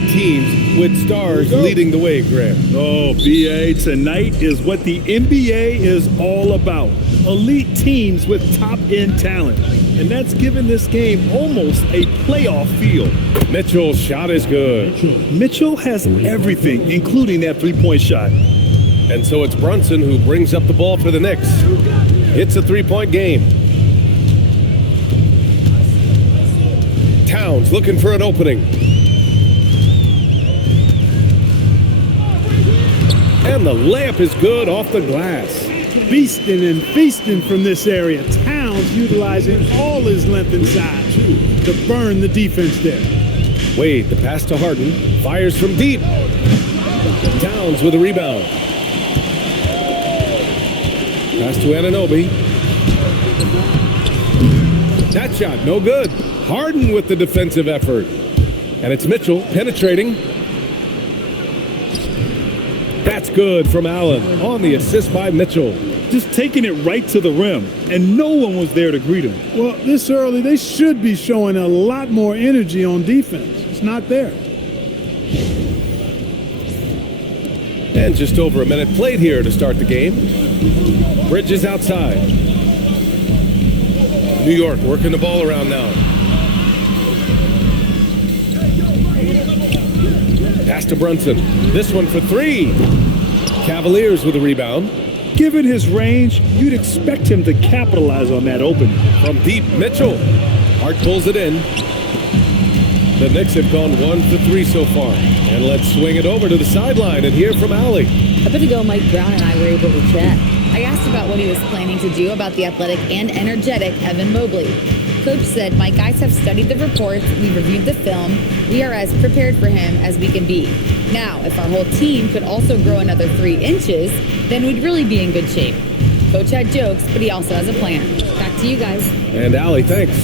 Teams with stars leading the way, Graham. Oh, BA, tonight is what the NBA is all about. Elite teams with top-end talent. And that's given this game almost a playoff feel. Mitchell's shot is good. Mitchell has everything, including that three-point shot. And so it's Brunson who brings up the ball for the Knicks. It's a three-point game. Towns looking for an opening. And the layup is good off the glass. Beasting and feasting from this area. Towns utilizing all his length and size to burn the defense there. Wade, the pass to Harden. Fires from deep. Towns with a rebound. Pass to Anunoby. That shot, no good. Harden with the defensive effort. And it's Mitchell penetrating. That's good from Allen on the assist by Mitchell. Just taking it right to the rim, and no one was there to greet him. Well, this early, they should be showing a lot more energy on defense. It's not there. And just over a minute played here to start the game. Bridges outside. New York working the ball around now. Pass to Brunson. This one for three. Cavaliers with a rebound. Given his range, you'd expect him to capitalize on that opening. From deep, Mitchell. Hart pulls it in. The Knicks have gone 1 for 3 so far. And let's swing it over to the sideline and hear from Allie. A bit ago, Mike Brown and I were able to chat. I asked about what he was planning to do about the athletic and energetic Evan Mobley. Coach said, "My guys have studied the reports, we've reviewed the film, we are as prepared for him as we can be. Now, if our whole team could also grow another 3 inches, then we'd really be in good shape." Coach had jokes, but he also has a plan. Back to you guys. And Allie, thanks.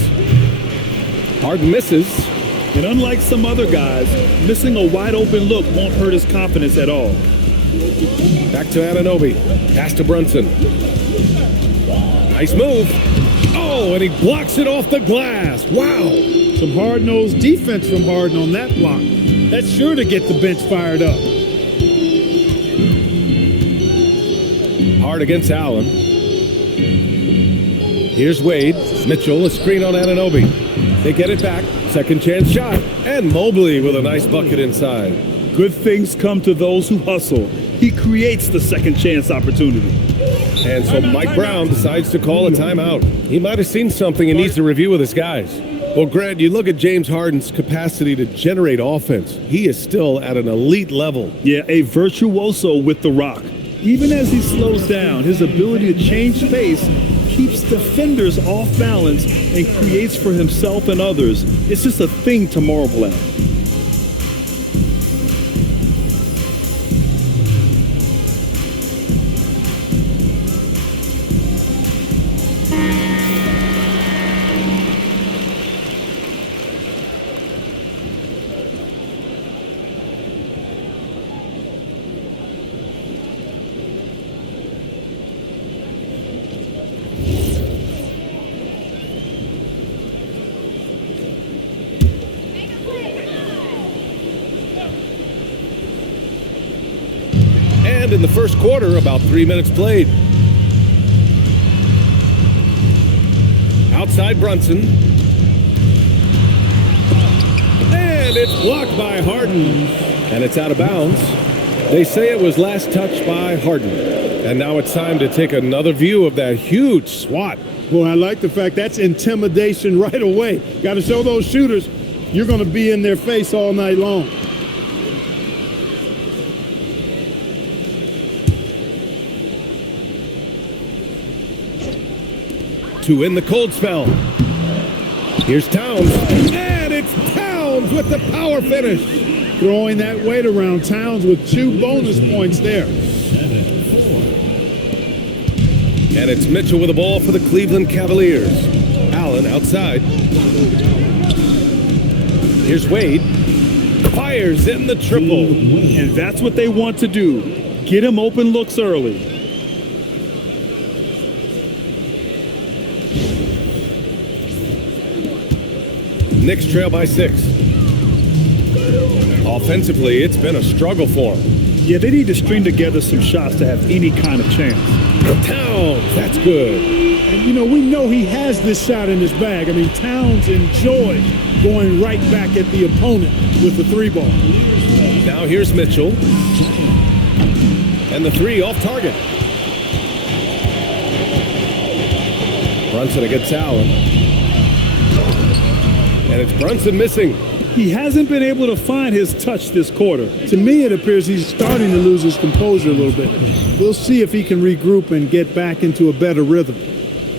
Harden misses. And unlike some other guys, missing a wide open look won't hurt his confidence at all. Back to Anunoby. Pass to Brunson. Nice move. Oh, and he blocks it off the glass. Wow. Some hard-nosed defense from Harden on that block. That's sure to get the bench fired up. Hard against Allen. Here's Wade. Mitchell, a screen on Anunoby. They get it back. Second chance shot. And Mobley with a nice bucket inside. Good things come to those who hustle. He creates the second chance opportunity. And so Mike Brown decides to call a timeout. He might have seen something and needs to review with his guys. Well, Grant, you look at James Harden's capacity to generate offense. He is still at an elite level. Yeah, a virtuoso with the rock. Even as he slows down, his ability to change pace keeps defenders off balance and creates for himself and others. It's just a thing to marvel at. And in the first quarter, about 3 minutes played. Outside Brunson. And it's blocked by Harden. And it's out of bounds. They say it was last touched by Harden. And now it's time to take another view of that huge swat. Boy, I like the fact that's intimidation right away. Got to show those shooters you're going to be in their face all night long. To win the cold spell. Here's Towns. And it's Towns with the power finish. Throwing that weight around. Towns with 2 bonus points there. And it's Mitchell with the ball for the Cleveland Cavaliers. Allen outside. Here's Wade. Fires in the triple. And that's what they want to do. Get him open looks early. Knicks trail by 6. offensively, it's been a struggle for them. Yeah, they need to string together some shots to have any kind of chance. Towns, that's good. And, you know, we know he has this shot in his bag. I mean, Towns enjoys going right back at the opponent with the three ball. Now here's Mitchell. And the three off target. Brunson against Allen. And it's Brunson missing. He hasn't been able to find his touch this quarter. To me, it appears he's starting to lose his composure a little bit. We'll see if he can regroup and get back into a better rhythm.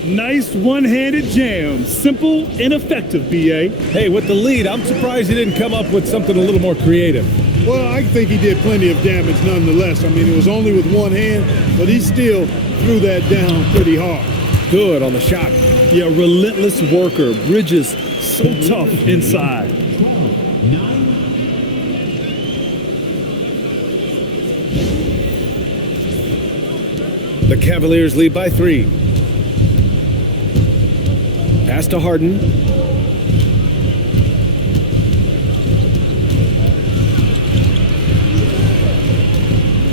Nice one-handed jam. Simple and effective, B.A. Hey, with the lead, I'm surprised he didn't come up with something a little more creative. Well, I think he did plenty of damage nonetheless. I mean, it was only with one hand, but he still threw that down pretty hard. Good on the shot. Yeah, relentless worker. Bridges so tough inside. The Cavaliers lead by 3. Pass to Harden.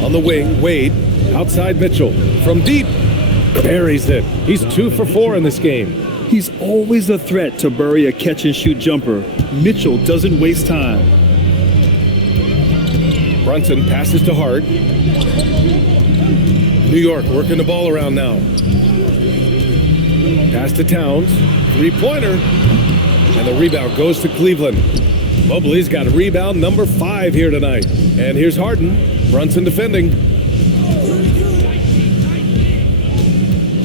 On the wing, Wade. Outside Mitchell. From deep. Buries it. He's 2 for 4 in this game. He's always a threat to bury a catch-and-shoot jumper. Mitchell doesn't waste time. Brunson passes to Hart. New York working the ball around now. Pass to Towns. Three-pointer. And the rebound goes to Cleveland. Mobley's got rebound number 5 here tonight. And here's Harden. Brunson defending.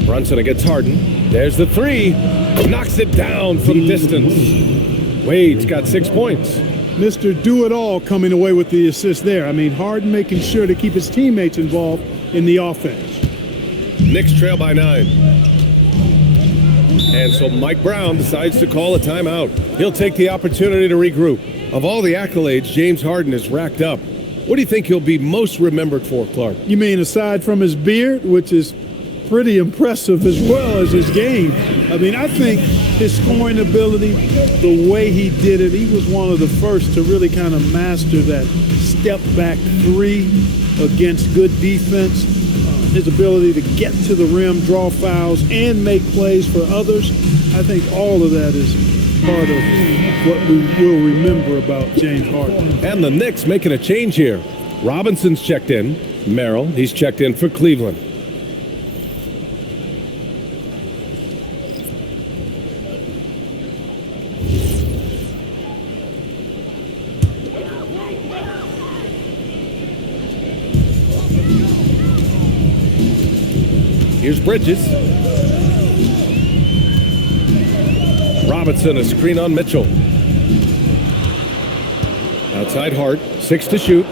Brunson against Harden. There's the 3. Knocks it down from distance. Wade's got 6 points. Mr. Do-It-All coming away with the assist there. I mean, Harden making sure to keep his teammates involved in the offense. Knicks trail by 9. And so Mike Brown decides to call a timeout. He'll take the opportunity to regroup. Of all the accolades James Harden has racked up, what do you think he'll be most remembered for, Clark? You mean aside from his beard, which is pretty impressive as well as his game? I mean, I think his scoring ability, the way he did it, he was one of the first to really kind of master that step-back 3 against good defense. His ability to get to the rim, draw fouls, and make plays for others. I think all of that is part of what we will remember about James Harden. And the Knicks making a change here. Robinson's checked in. Merrill, he's checked in for Cleveland. Here's Bridges. Robinson, a screen on Mitchell. Outside Hart, 6 to shoot.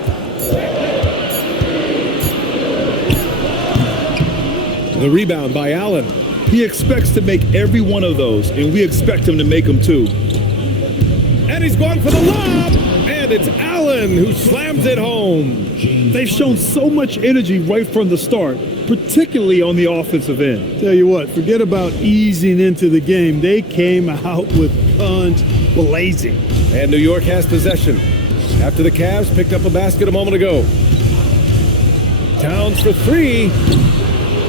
The rebound by Allen. He expects to make every one of those, and we expect him to make them too. And he's going for the lob. And it's Allen who slams it home. They've shown so much energy right from the start, particularly on the offensive end. Tell you what, forget about easing into the game. They came out with guns blazing. And New York has possession. After the Cavs picked up a basket a moment ago. Towns for 3.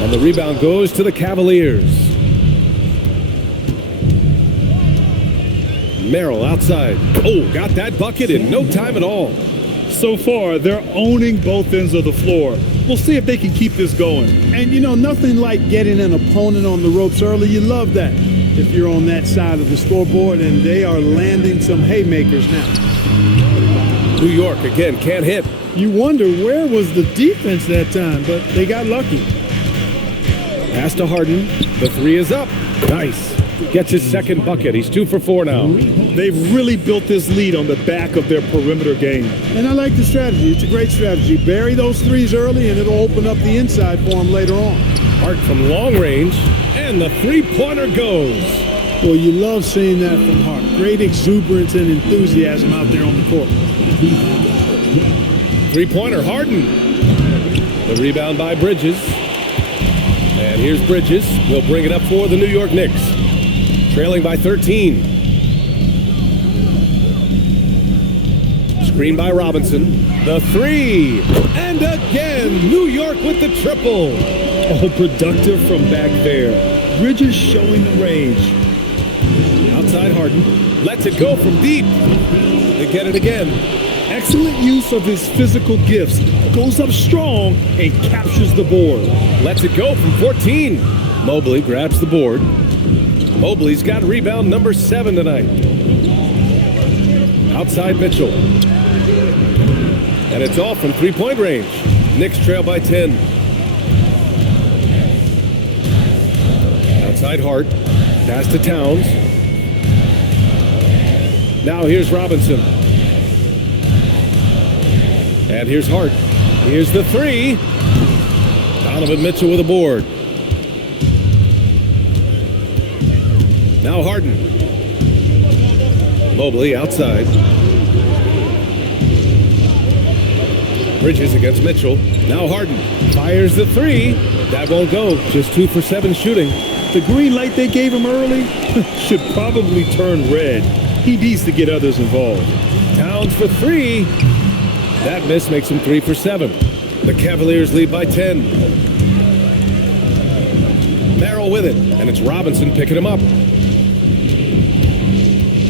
And the rebound goes to the Cavaliers. Merrill outside. Oh, got that bucket in no time at all. So far, they're owning both ends of the floor. We'll see if they can keep this going. And, you know, nothing like getting an opponent on the ropes early. You love that if you're on that side of the scoreboard, and they are landing some haymakers now. New York, again, can't hit. You wonder where was the defense that time, but they got lucky. Pass to Harden. The 3 is up. Nice. Gets his second bucket. He's 2 for 4 now. They've really built this lead on the back of their perimeter game. And I like the strategy. It's a great strategy. Bury those 3s early, and it'll open up the inside for them later on. Hart from long range, and the three-pointer goes. Well, you love seeing that from Hart. Great exuberance and enthusiasm out there on the court. Three-pointer, Harden. The rebound by Bridges. And here's Bridges. He'll bring it up for the New York Knicks. Trailing by 13. Screen by Robinson. The three. And again, New York with the triple. Oh, productive from back there. Bridges showing the range. Outside Harden. Lets it go from deep. They get it again. Excellent use of his physical gifts. Goes up strong and captures the board. Lets it go from 14. Mobley grabs the board. Mobley's got rebound number 7 tonight. Outside Mitchell. And it's off from three-point range. Knicks trail by 10. Outside Hart. Pass to Towns. Now here's Robinson. And here's Hart. Here's the three. Donovan Mitchell with a board. Now Harden. Mobley outside. Bridges against Mitchell. Now Harden. Fires the three. That won't go. Just 2 for 7 shooting. The green light they gave him early should probably turn red. He needs to get others involved. Towns for 3. That miss makes him 3 for 7. The Cavaliers lead by 10. Merrill with it, and it's Robinson picking him up.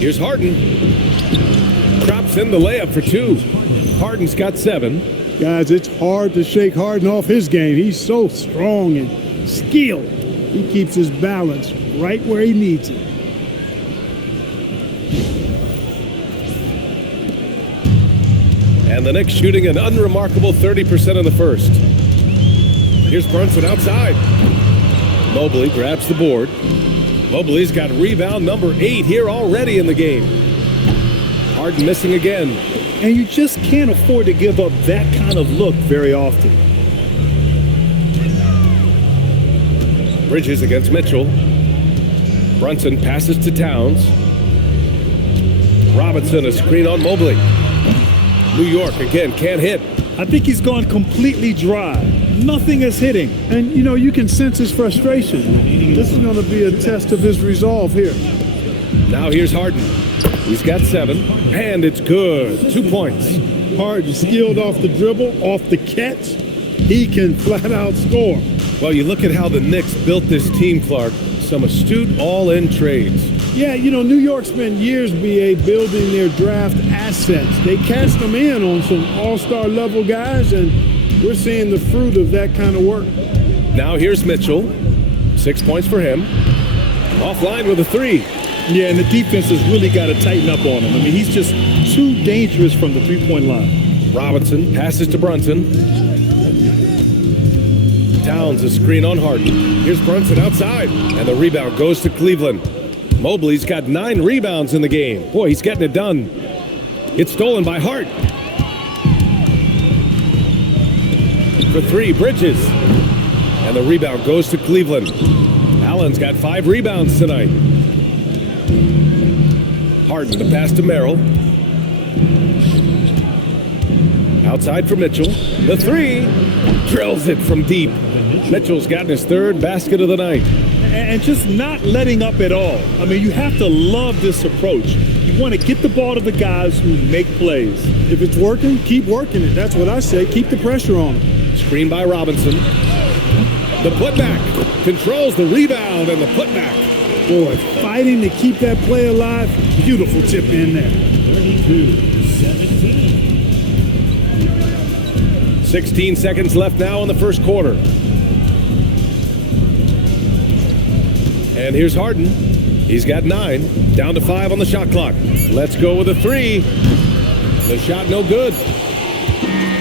Here's Harden. Drops in the layup for 2. Harden's got 7. Guys, it's hard to shake Harden off his game. He's so strong and skilled. He keeps his balance right where he needs it. And the Knicks shooting an unremarkable 30% in the first. Here's Brunson outside. Mobley grabs the board. Mobley's got rebound number 8 here already in the game. Harden missing again. And you just can't afford to give up that kind of look very often. Bridges against Mitchell. Brunson passes to Towns. Robinson a screen on Mobley. New York again can't hit. I think he's gone completely dry. Nothing is hitting. And, you know, you can sense his frustration. This is going to be a test of his resolve here. Now here's Harden. He's got 7, and it's good. 2 points. Harden skilled off the dribble, off the catch. He can flat out score. Well, you look at how the Knicks built this team, Clark. Some astute all-in trades. Yeah, you know, New York spent years, BA, building their draft assets. They cashed them in on some all-star level guys, and we're seeing the fruit of that kind of work. Now here's Mitchell. 6 points for him. Offline with a 3. Yeah, and the defense has really got to tighten up on him. I mean, he's just too dangerous from the three-point line. Robinson passes to Brunson. Towns a screen on Harden. Here's Brunson outside, and the rebound goes to Cleveland. Mobley's got 9 rebounds in the game. Boy, he's getting it done. It's stolen by Hart. For 3, Bridges. And the rebound goes to Cleveland. Allen's got 5 rebounds tonight. Harden the pass to Merrill. Outside for Mitchell. The 3. Drills it from deep. Mitchell's gotten his 3rd basket of the night. And just not letting up at all. I mean, you have to love this approach. You want to get the ball to the guys who make plays. If it's working, keep working it. That's what I say. Keep the pressure on him. Screen by Robinson. The putback. Controls the rebound and the putback. Boy, fighting to keep that play alive. Beautiful tip in there. 16 seconds left now in the first quarter. And here's Harden. He's got 9. Down to 5 on the shot clock. Let's go with a 3. The shot no good.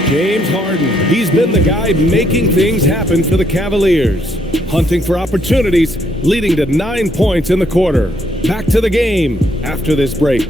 James Harden. He's been the guy making things happen for the Cavaliers. Hunting for opportunities, leading to 9 points in the quarter. Back to the game after this break.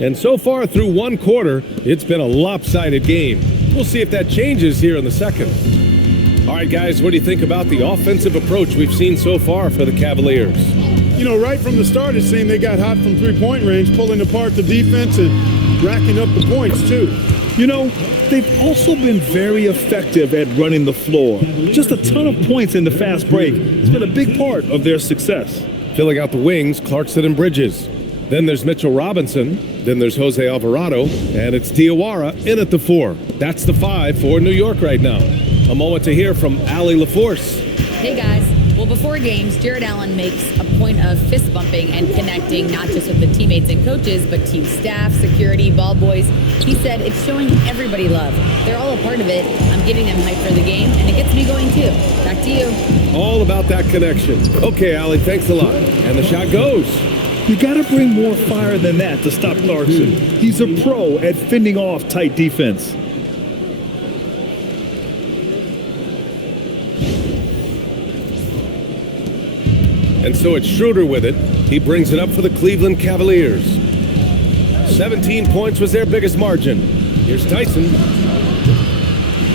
And so far through one quarter, it's been a lopsided game. We'll see if that changes here in the second. All right, guys, what do you think about the offensive approach we've seen so far for the Cavaliers? You know, right from the start, it seemed they got hot from three-point range, pulling apart the defense and racking up the points, too. You know, they've also been very effective at running the floor. Just a ton of points in the fast break. It's been a big part of their success. Filling out the wings, Clarkson and Bridges. Then there's Mitchell Robinson. Then there's Jose Alvarado. And it's Diawara in at the 4. That's the 5 for New York right now. A moment to hear from Allie LaForce. Hey, guys. Well, before games, Jared Allen makes a point of fist bumping and connecting not just with the teammates and coaches, but team staff, security, ball boys. He said it's showing everybody love. They're all a part of it. I'm getting them hyped for the game, and it gets me going too. Back to you. All about that connection. Okay, Allie, thanks a lot. And the shot goes. You gotta bring more fire than that to stop Clarkson. He's a pro at fending off tight defense. And so it's Schroeder with it. He brings it up for the Cleveland Cavaliers. 17 points was their biggest margin. Here's Tyson.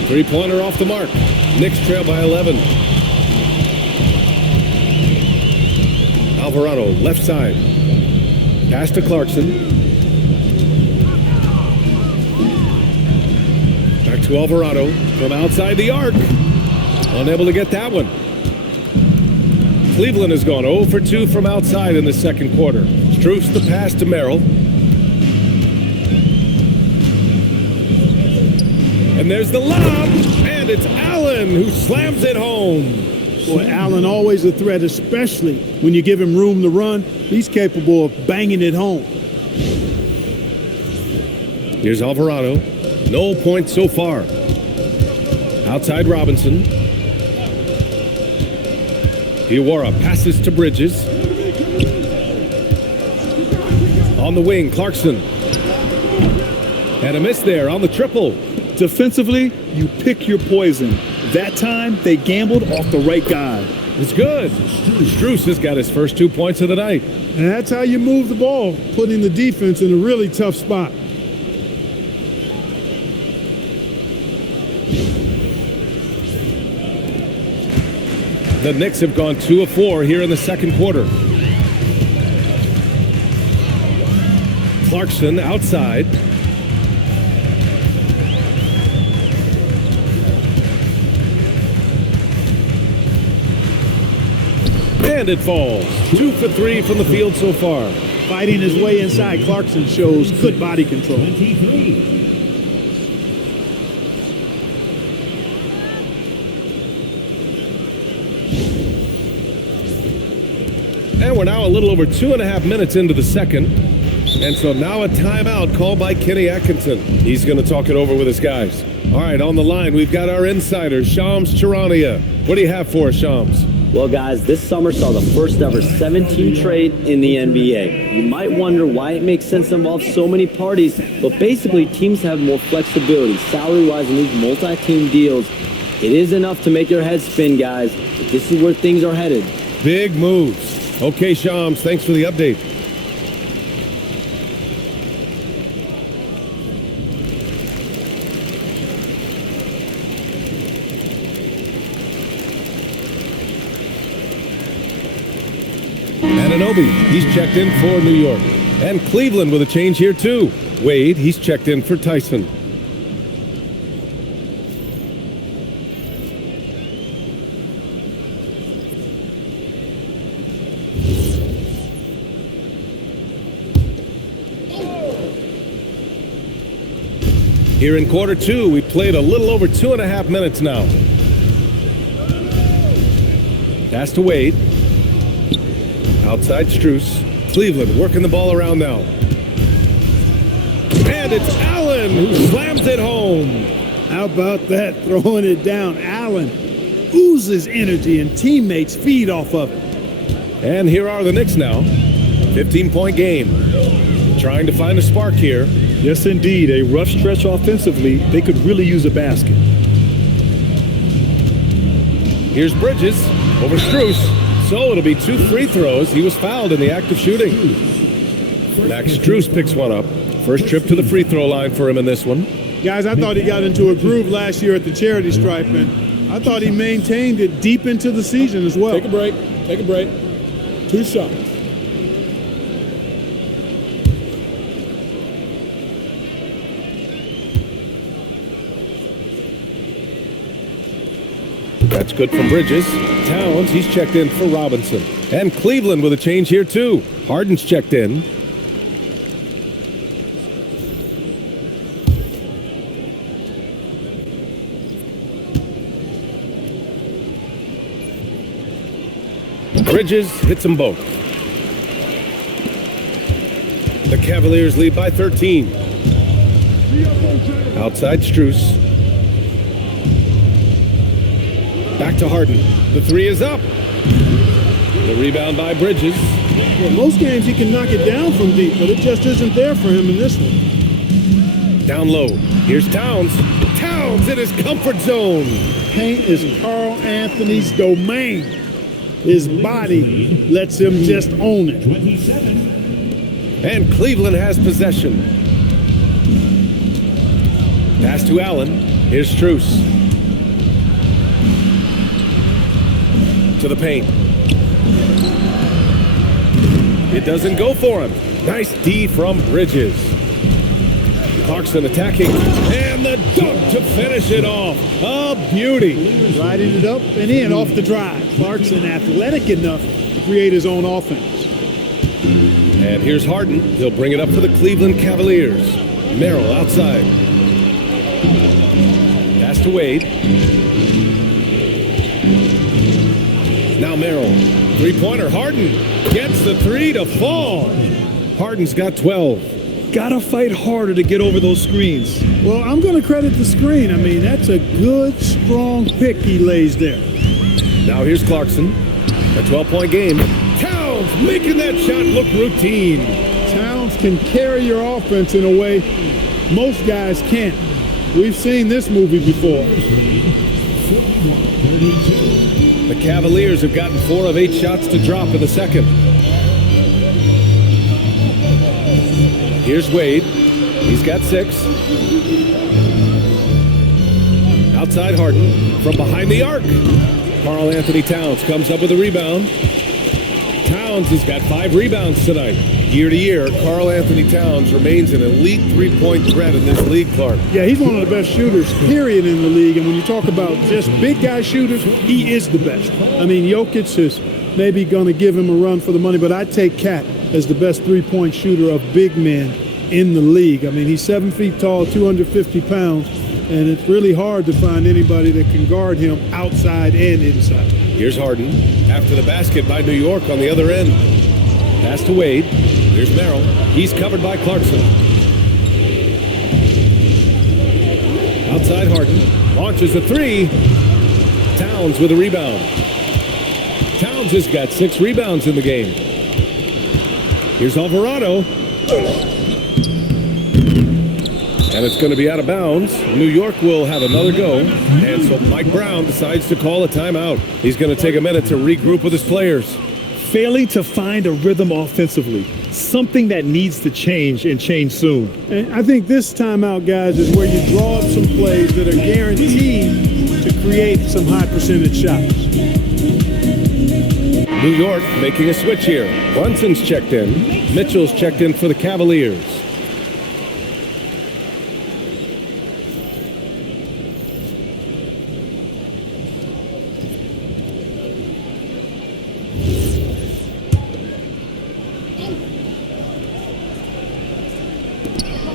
Three-pointer off the mark. Knicks trail by 11. Alvarado, left side. Pass to Clarkson. Back to Alvarado from outside the arc. Unable to get that one. Cleveland has gone 0 for 2 from outside in the second quarter. Strus the pass to Merrill. And there's the lob, and it's Allen who slams it home. Boy, Allen always a threat, especially when you give him room to run. He's capable of banging it home. Here's Alvarado. No points so far. Outside Robinson. Diawara passes to Bridges. On the wing, Clarkson. And a miss there on the triple. Defensively, you pick your poison. That time, they gambled off the right guy. It's good. Strus has got his first 2 points of the night. And that's how you move the ball, putting the defense in a really tough spot. The Knicks have gone 2 of 4 here in the second quarter. Clarkson outside. And it falls. 2 for 3 from the field so far. Fighting his way inside, Clarkson shows good body control. And we're now a little over 2.5 minutes into the second. And so now a timeout called by Kenny Atkinson. He's going to talk it over with his guys. All right, on the line, we've got our insider, Shams Charania. What do you have for us, Shams? Well, guys, this summer saw the first ever 7-team trade in the NBA. You might wonder why it makes sense to involve so many parties, but basically teams have more flexibility salary-wise in these multi-team deals. It is enough to make your head spin, guys, but this is where things are headed. Big moves. Okay, Shams, thanks for the update. Anunoby, he's checked in for New York. And Cleveland with a change here too. Wade, he's checked in for Tyson. Here in quarter 2, we played a little over 2.5 minutes now. Pass to Wade. Outside Strus. Cleveland working the ball around now. And it's Allen who slams it home. How about that, throwing it down? Allen oozes energy and teammates feed off of it. And here are the Knicks now. 15-point game. Trying to find a spark here. Yes, indeed. A rough stretch offensively. They could really use a basket. Here's Bridges over Strus. So it'll be 2 free throws. He was fouled in the act of shooting. Max Strus picks one up. First trip to the free throw line for him in this one. Guys, I thought he got into a groove last year at the charity stripe, and I thought he maintained it deep into the season as well. Take a break. Take a break. 2 shots. That's good from Bridges. Towns, he's checked in for Robinson. And Cleveland with a change here, too. Harden's checked in. Bridges hits them both. The Cavaliers lead by 13. Outside Strus. Back to Harden. The three is up. The rebound by Bridges. Well, most games he can knock it down from deep, but it just isn't there for him in this one. Down low. Here's Towns. Towns in his comfort zone. Paint is Karl Anthony's domain. His body lets him just own it. And Cleveland has possession. Pass to Allen. Here's Strus. To the paint. It doesn't go for him. Nice D from Bridges. Clarkson attacking. And the dunk to finish it off. A beauty. Riding it up and in off the drive. Clarkson athletic enough to create his own offense. And here's Harden. He'll bring it up for the Cleveland Cavaliers. Merrill outside. Pass to Wade. Now Merrill. Three-pointer. Harden gets the three to fall. Harden's got 12. Gotta fight harder to get over those screens. Well, I'm going to credit the screen. I mean, that's a good, strong pick he lays there. Now here's Clarkson. A 12-point game. Towns making that shot look routine. Towns can carry your offense in a way most guys can't. We've seen this movie before. The Cavaliers have gotten 4 of 8 shots to drop in the second. Here's Wade. He's got 6. Outside Harden from behind the arc. Karl Anthony Towns comes up with a rebound. Towns has got 5 rebounds tonight. Year to year, Karl Anthony Towns remains an elite three-point threat in this league, Clark. Yeah, he's one of the best shooters, period, in the league. And when you talk about just big guy shooters, he is the best. I mean, Jokic is maybe going to give him a run for the money, but I take Cat as the best three-point shooter of big men in the league. I mean, he's 7 feet tall, 250 pounds, and it's really hard to find anybody that can guard him outside and inside. Here's Harden after the basket by New York on the other end. Pass to Wade. Here's Merrill. He's covered by Clarkson. Outside Harden. Launches a 3. Towns with a rebound. Towns has got 6 rebounds in the game. Here's Alvarado. And it's going to be out of bounds. New York will have another go. And so Mike Brown decides to call a timeout. He's going to take a minute to regroup with his players. Failing to find a rhythm offensively. Something that needs to change and change soon. And I think this timeout, guys, is where you draw up some plays that are guaranteed to create some high percentage shots. New York making a switch here. Brunson's checked in. Mitchell's checked in for the Cavaliers.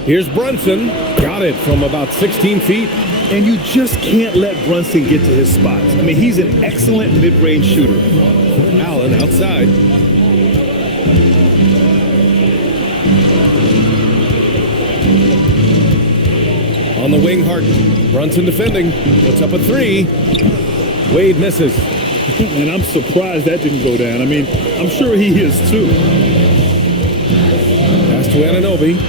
Here's Brunson. Got it from about 16 feet. And you just can't let Brunson get to his spots. I mean, he's an excellent mid-range shooter. Allen outside. On the wing, Harden. Brunson defending. Puts up a 3. Wade misses. And I'm surprised that didn't go down. I mean, I'm sure he is too. Pass to Anunoby.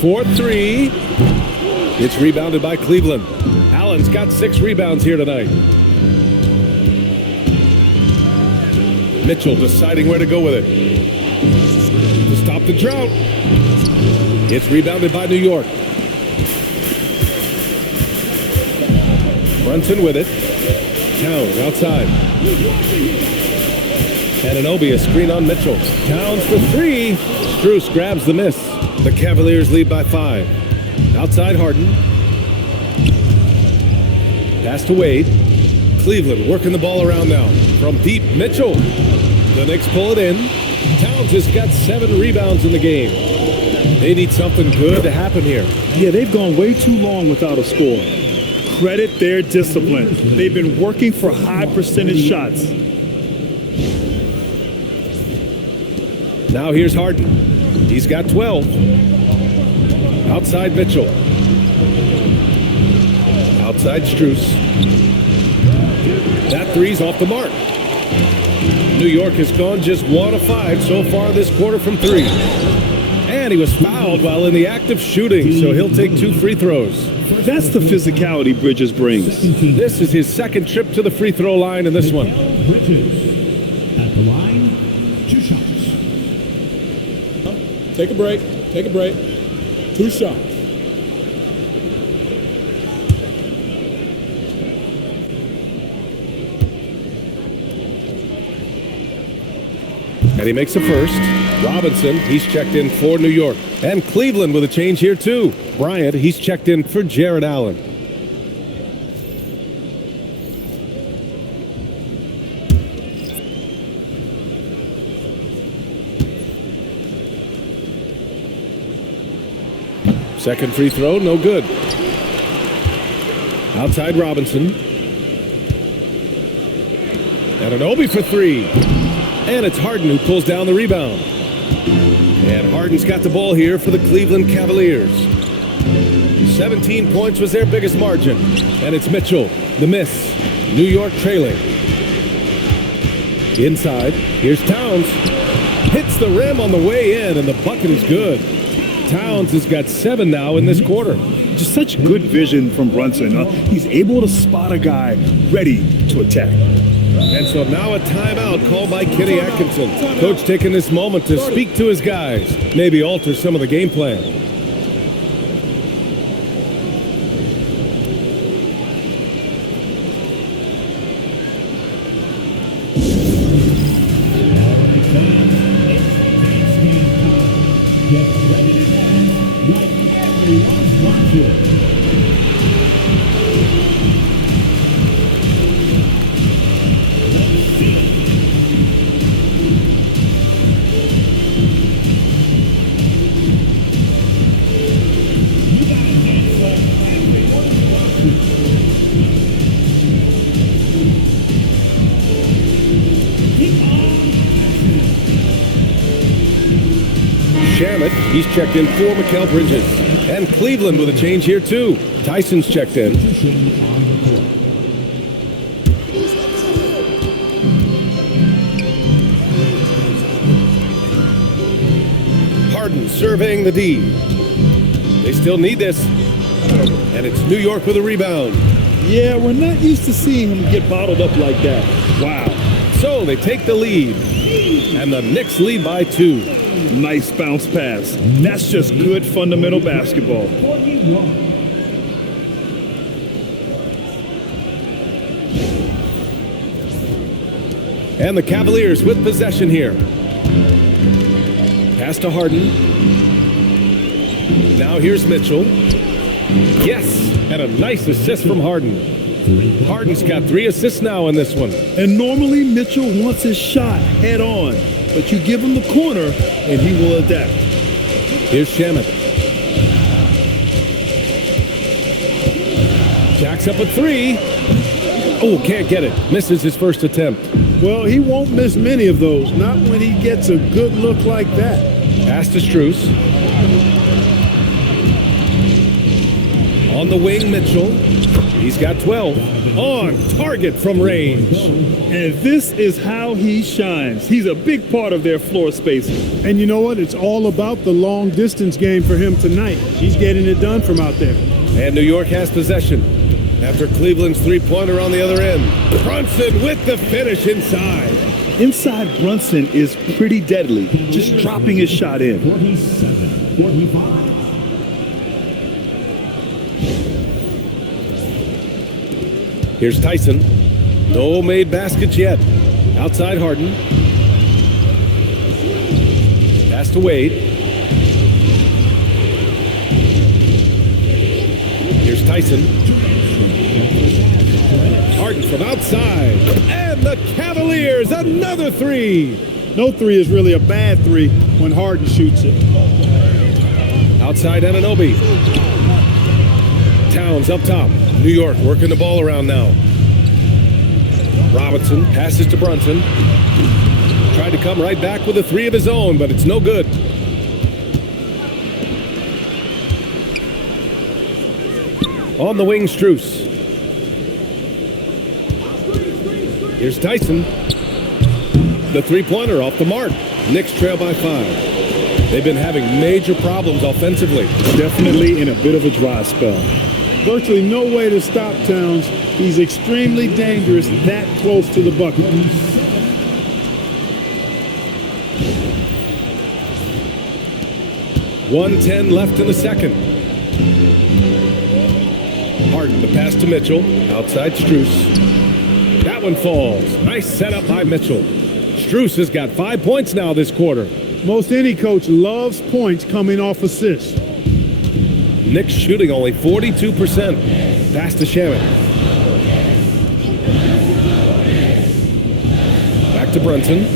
For 3. It's rebounded by Cleveland. Allen's got 6 rebounds here tonight. Mitchell deciding where to go with it. To stop the drought. It's rebounded by New York. Brunson with it. Towns outside. Anunoby a screen on Mitchell. Towns for three. Strus grabs the miss. The Cavaliers lead by 5. Outside Harden. Pass to Wade. Cleveland working the ball around now. From deep, Mitchell. The Knicks pull it in. Towns has got 7 rebounds in the game. They need something good to happen here. Yeah, they've gone way too long without a score. Credit their discipline. They've been working for high percentage shots. Now here's Harden. He's got 12. Outside Mitchell. Outside Strus. That three's off the mark. New York has gone just 1 of 5 so far this quarter from 3. And he was fouled while in the act of shooting, so he'll take 2 free throws. That's the physicality Bridges brings. This is his second trip to the free throw line in this one. Bridges at the line, 2 shots. Take a break. Take a break. 2 shots. And he makes a first. Robinson, he's checked in for New York. And Cleveland with a change here too. Bryant, he's checked in for Jared Allen. Second free throw, no good. Outside Robinson. Anunoby for 3. And it's Harden who pulls down the rebound. And Harden's got the ball here for the Cleveland Cavaliers. 17 points was their biggest margin. And it's Mitchell, the miss. New York trailing. Inside, here's Towns. Hits the rim on the way in, and the bucket is good. Towns has got 7 now in this quarter. Just such good vision from Brunson. He's able to spot a guy ready to attack. And so now a timeout called by Kenny Atkinson. Coach taking this moment to speak to his guys, maybe alter some of the game plan. He's checked in for Mikal Bridges. And Cleveland with a change here too. Tyson's checked in. Harden surveying the D. They still need this. And it's New York with a rebound. Yeah, we're not used to seeing him get bottled up like that. Wow. So they take the lead. And the Knicks lead by 2. Nice bounce pass. That's just good fundamental basketball. And the Cavaliers with possession here. Pass to Harden. Now here's Mitchell. Yes, and a nice assist from Harden. Harden's got 3 assists now in this one. And normally Mitchell wants his shot head on. But you give him the corner, and he will adapt. Here's Shamet. Jacks up a 3. Oh, can't get it. Misses his first attempt. Well, he won't miss many of those. Not when he gets a good look like that. Pass to Strus. On the wing, Mitchell. He's got 12. On target from range. And this is how he shines. He's a big part of their floor spacing. And you know what? It's all about the long distance game for him tonight. He's getting it done from out there. And New York has possession after Cleveland's three-pointer on the other end. Brunson with the finish inside. Inside Brunson is pretty deadly, just dropping his shot in. 47-45. Here's Tyson. No made baskets yet. Outside Harden. Pass to Wade. Here's Tyson. Harden from outside. And the Cavaliers, another three. No three is really a bad three when Harden shoots it. Outside Anunoby. Towns up top. New York working the ball around now. Robinson passes to Brunson. Tried to come right back with a three of his own, but it's no good. On the wing, Strus. Here's Tyson. The three-pointer off the mark. Knicks trail by 5. They've been having major problems offensively. Definitely in a bit of a dry spell. Virtually no way to stop Towns. He's extremely dangerous that close to the bucket. .110 left in the second. Harden, the pass to Mitchell. Outside Strus. That one falls. Nice setup by Mitchell. Strus has got 5 points now this quarter. Most any coach loves points coming off assists. Knicks shooting only 42%. Pass to Shaman. Back to Brunson.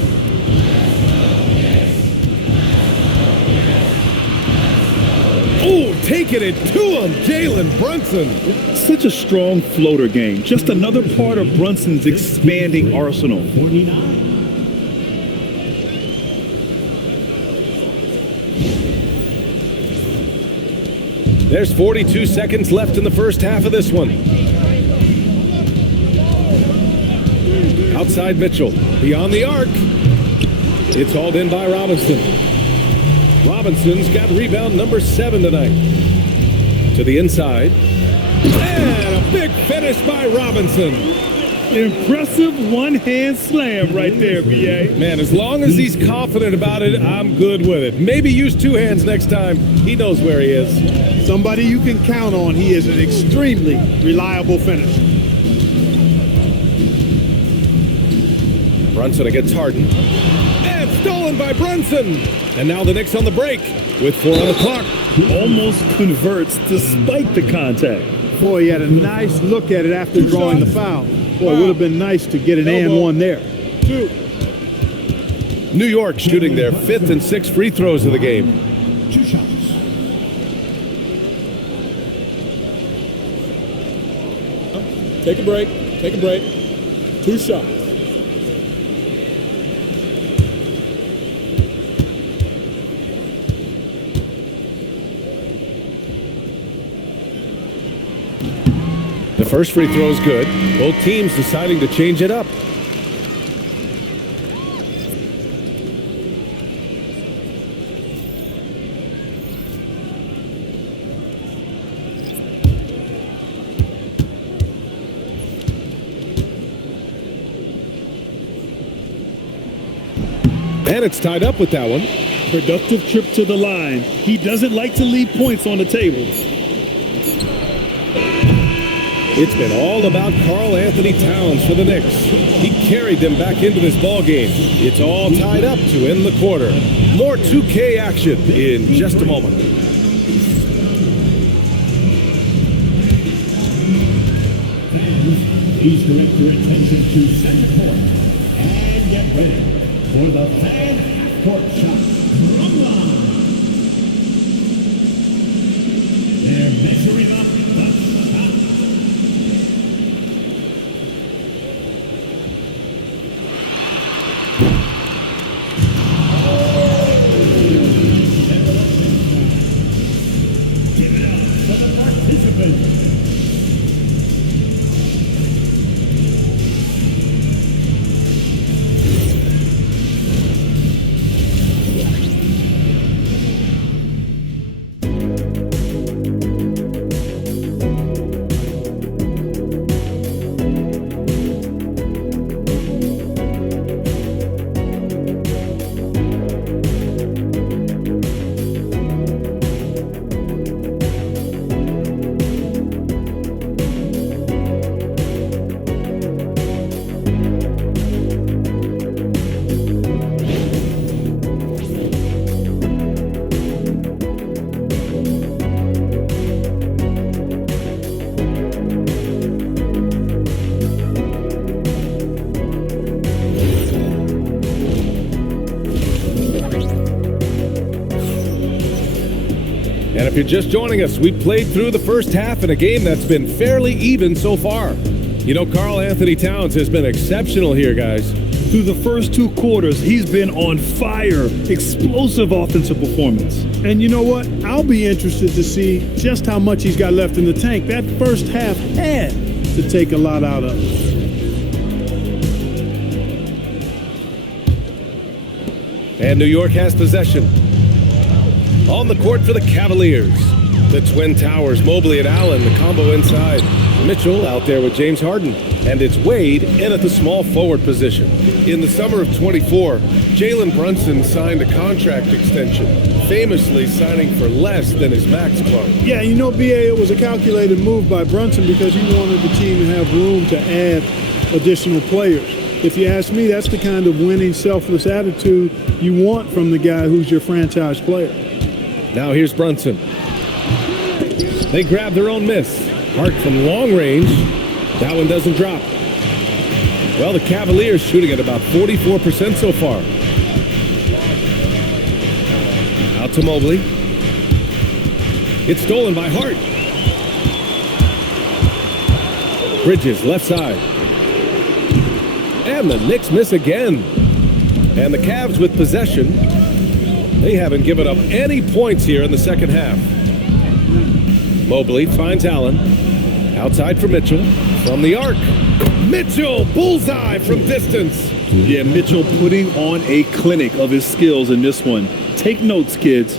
Oh, taking it to him, Jalen Brunson. Such a strong floater game. Just another part of Brunson's expanding arsenal. 49. There's 42 seconds left in the first half of this one. Outside Mitchell. Beyond the arc. It's hauled in by Robinson. Robinson's got rebound number 7 tonight. To the inside. And a big finish by Robinson. Impressive one-hand slam right there, B.A. Man, as long as he's confident about it, I'm good with it. Maybe use 2 hands next time. He knows where he is. Somebody you can count on. He is an extremely reliable finisher. Brunson against Harden. And stolen by Brunson. And now the Knicks on the break with 4 on the clock. Almost converts despite the contact. Boy, he had a nice look at it after drawing the foul. Boy, it would have been nice to get an and one there. 2. New York shooting their 5th and 6th free throws of the game. 2 shots. Take a break. Take a break. 2 shots. The first free throw is good. Both teams deciding to change it up. And it's tied up with that one. Productive trip to the line. He doesn't like to leave points on the table. It's been all about Karl Anthony Towns for the Knicks. He carried them back into this ball game. It's all tied up to end the quarter. More 2K action in just a moment. Fans, please direct your attention to center court and get ready for the fan half-court shot. Drum line. They're measuring up the shot. Give it up for the participants. you're just joining us, we played through the first half in a game that's been fairly even so far. You know, Karl Anthony Towns has been exceptional here, guys. Through the first 2 quarters, he's been on fire. Explosive offensive performance. And you know what? I'll be interested to see just how much he's got left in the tank. That first half had to take a lot out of it. And New York has possession. On the court for the Cavaliers. The Twin Towers, Mobley and Allen, the combo inside. Mitchell out there with James Harden. And it's Wade in at the small forward position. In the summer of 24, Jalen Brunson signed a contract extension, famously signing for less than his max club. Yeah, you know, B.A., it was a calculated move by Brunson because he wanted the team to have room to add additional players. If you ask me, that's the kind of winning, selfless attitude you want from the guy who's your franchise player. Now here's Brunson. They grab their own miss. Hart from long range. That one doesn't drop. Well, the Cavaliers shooting at about 44% so far. Out to Mobley. It's stolen by Hart. Bridges, left side. And the Knicks miss again. And the Cavs with possession. They haven't given up any points here in the second half. Mobley finds Allen. Outside for Mitchell. From the arc. Mitchell, bullseye from distance. Yeah, Mitchell putting on a clinic of his skills in this one. Take notes, kids.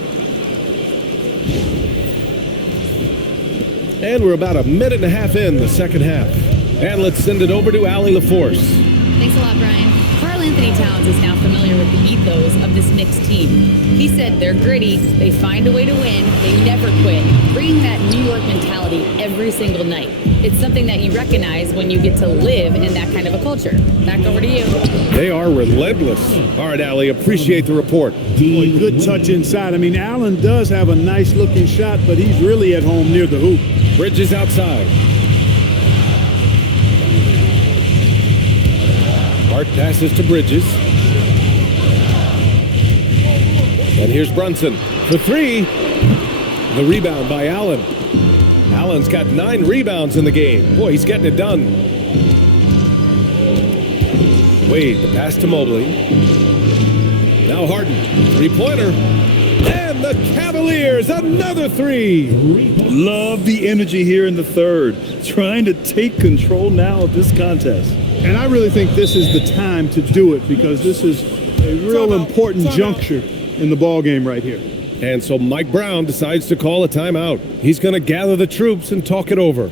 And we're about a minute and a half in the second half. And let's send it over to Allie LaForce. Thanks a lot, Brian. Karl Anthony Towns is now familiar with the ethos of this Knicks team. He said they're gritty, they find a way to win, they never quit, bringing that New York mentality every single night. It's something that you recognize when you get to live in that kind of a culture. Back over to you. They are relentless. All right, Allie, appreciate the report. Boy, good touch inside. I mean, Allen does have a nice-looking shot, but he's really at home near the hoop. Bridges outside. Hart passes to Bridges. And here's Brunson for 3. The rebound by Allen. Allen's got 9 rebounds in the game. Boy, he's getting it done. Wade, the pass to Mobley. Now Harden, 3-pointer. And the Cavaliers, another 3. Love the energy here in the third. Trying to take control now of this contest. And I really think this is the time to do it because this is a real important juncture in the ball game right here. And so Mike Brown decides to call a timeout. He's going to gather the troops and talk it over.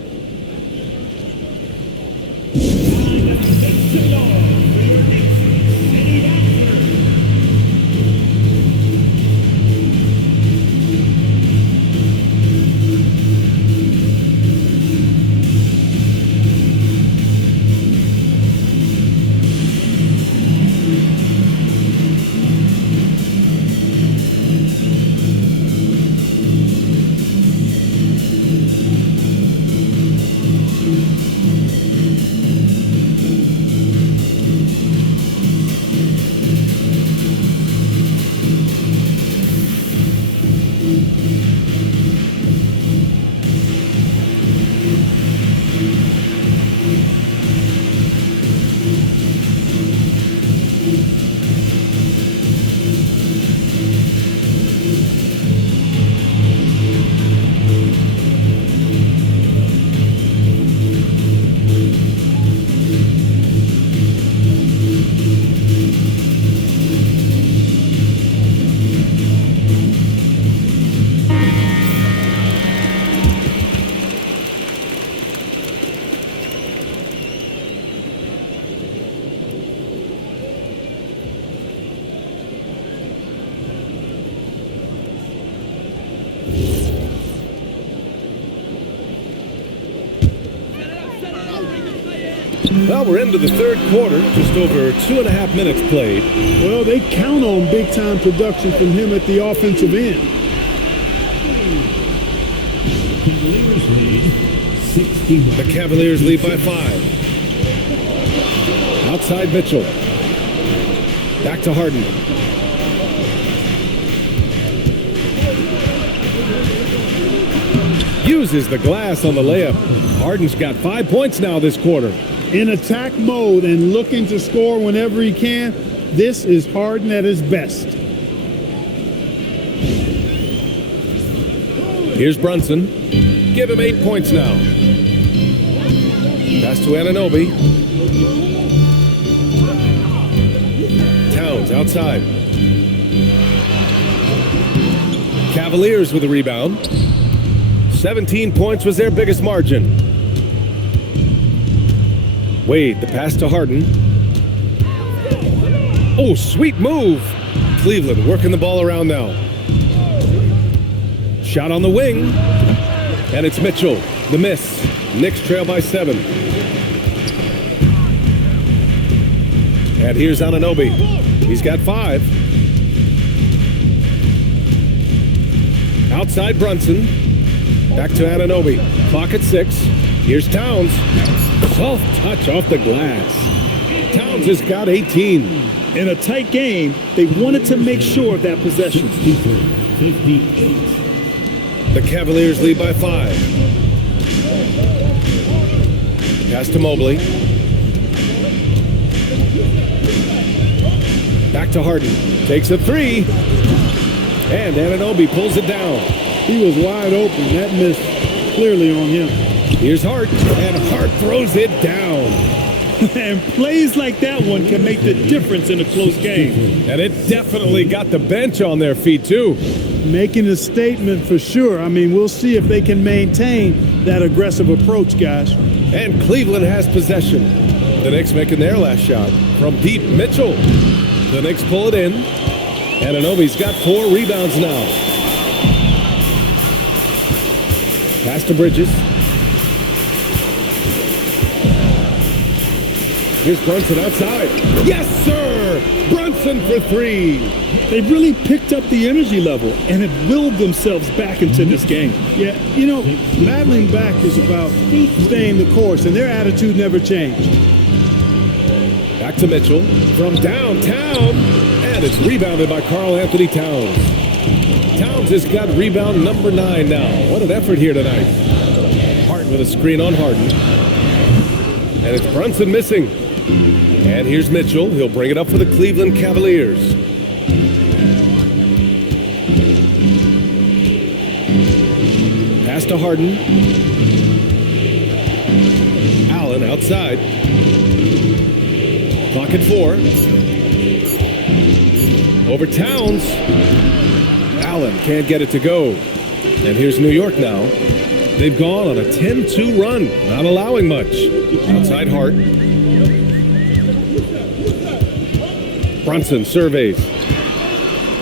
Well, we're into the third quarter, just over 2.5 minutes played. Well, they count on big-time production from him at the offensive end. Cavaliers lead 61. The Cavaliers lead by 5. Outside Mitchell. Back to Harden. uses the glass on the layup. Harden's got 5 points now this quarter. In attack mode and looking to score whenever he can, this is Harden at his best. Here's Brunson. Give him 8 points now. Pass to Anunoby. Towns outside. Cavaliers with a rebound. 17 points was their biggest margin. Wade, the pass to Harden. Oh, sweet move. Cleveland working the ball around now. Shot on the wing. And it's Mitchell. The miss. Knicks trail by 7. And here's Anunoby. He's got 5. Outside Brunson. Back to Anunoby. Clock at 6. Here's Towns. Soft touch off the glass. Towns has got 18. In a tight game, they wanted to make sure of that possession. 58. The Cavaliers lead by 5. Pass to Mobley. Back to Harden. Takes a 3. And Anunoby pulls it down. He was wide open. That miss clearly on him. Here's Hart. And Hart throws it down. And plays like that one can make the difference in a close game. And it definitely got the bench on their feet, too. Making a statement for sure. I mean, we'll see if they can maintain that aggressive approach, guys. And Cleveland has possession. The Knicks making their last shot. From deep, Mitchell. The Knicks pull it in. Anunoby's got 4 rebounds now. Pass to Bridges. Here's Brunson outside. Yes, sir! Brunson for 3. They really picked up the energy level and have willed themselves back into this game. Yeah, you know, battling back is about staying the course, and their attitude never changed. Back to Mitchell. From downtown. And it's rebounded by Karl Anthony Towns. Towns has got rebound number 9 now. What an effort here tonight. Hart with a screen on Harden. And it's Brunson missing. And here's Mitchell. He'll bring it up for the Cleveland Cavaliers. Pass to Harden. Allen outside. Clock at 4. Over Towns. Allen can't get it to go. And here's New York now. They've gone on a 10-2 run, not allowing much. Outside Hart. Brunson surveys.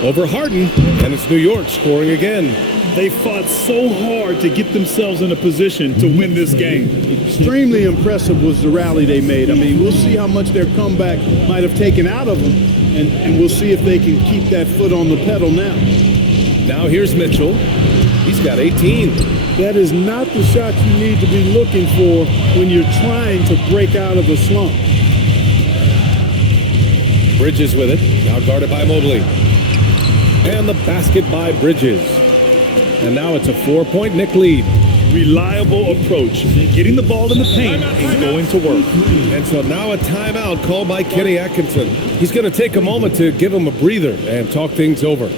Over Harden, and it's New York scoring again. They fought so hard to get themselves in a position to win this game. Extremely impressive was the rally they made. I mean, we'll see how much their comeback might have taken out of them, and we'll see if they can keep that foot on the pedal now. Now here's Mitchell. He's got 18. That is not the shot you need to be looking for when you're trying to break out of a slump. Bridges with it. Now guarded by Mobley. And the basket by Bridges. And now it's a 4-point Knick lead. Reliable approach. Getting the ball in the paint and going to work. And so now a timeout called by Kenny Atkinson. He's going to take a moment to give him a breather and talk things over.